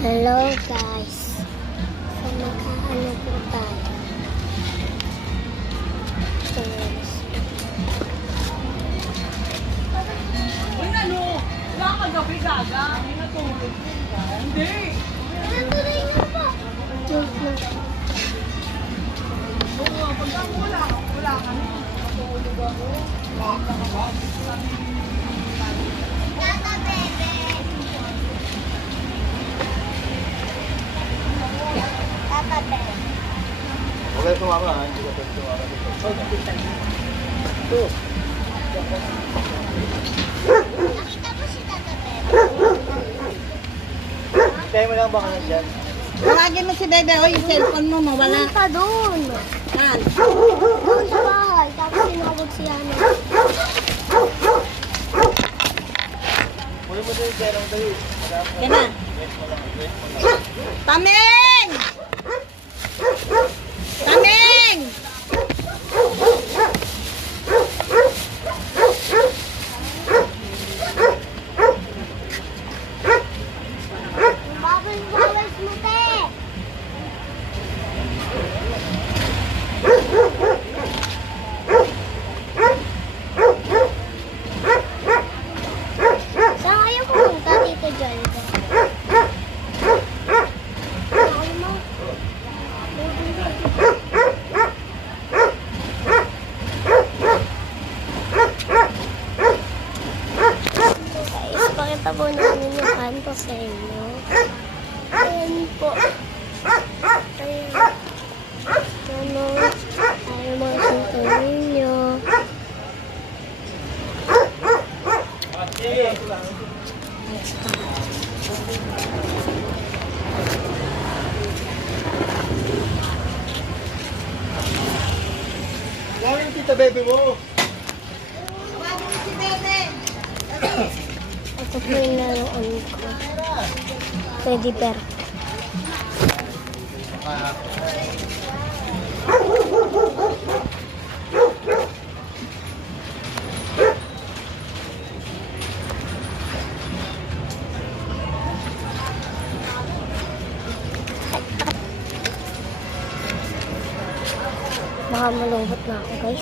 Hello guys. So magkaano po tayo? Uy, ano? Wala ka gabi gaga. May natulog. Hindi. Natuloy na po. Oo, pag wala kami. Natulog ako. Baka ka ba? Tata bebe. Tata bebe. Huwag kayo tumama ha, hindi ka pwede tumama dito. Ito. Nakita mo si Tata bebe? Hintayin mo lang baka nandyan. Tawagin mo si Bebe. O, yung cellphone mo mawala. Punta doon. Saan? Doon sa bahay. Tapos sinawag si Ano. Muli mo din yung perang tayo. Yan na. Taming! Taming! Bawal mo te. Saan kayo pumunta dito dyan? Saan mo? Guys, pakita po namin yung kanto sa inyo. Ayan po. Ayan. Ano? Ayaw mga kanto ninyo. Gawin yung tita baby mo. Tawagin mo si Bebe. Ito po yung laruan ko. Teddy bear. Baka malungkot na ako guys.